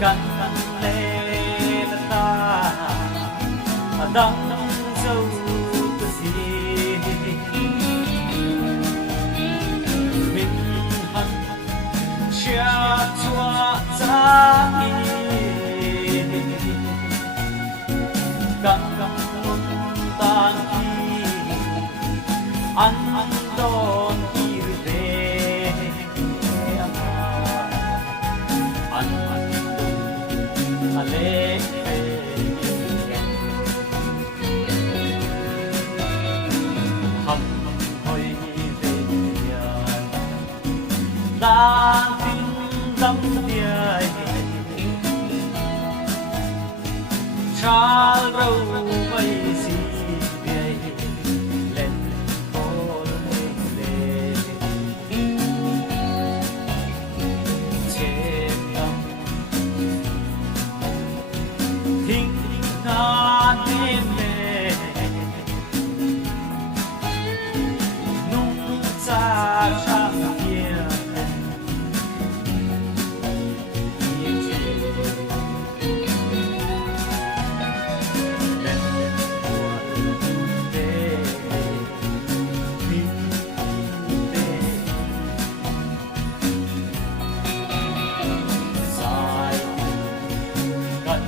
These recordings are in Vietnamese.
Kan lên ta đang dâu cái gì mình hằng chia chua giá đi kan tan khi anh đón về anh ale hầm hồi về đang tin tâm địa cha râu mây gì về lên phố lên trên tâm thinh ngàn đêm mê nung xa trăng kia yên trên lên buồn về bình về dài cận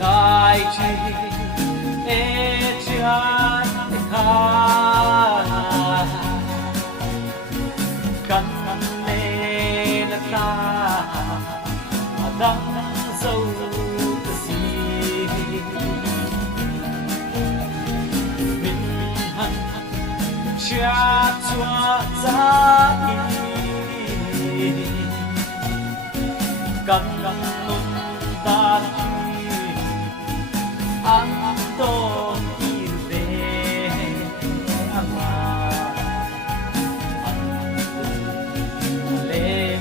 ngài chỉ e chán khá cắn lên ta đang dâu cái gì mình hằng cha chua giá đi cắn ta ang don irbe ama lebe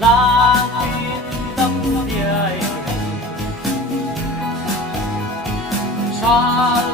đang tin tâm địa xa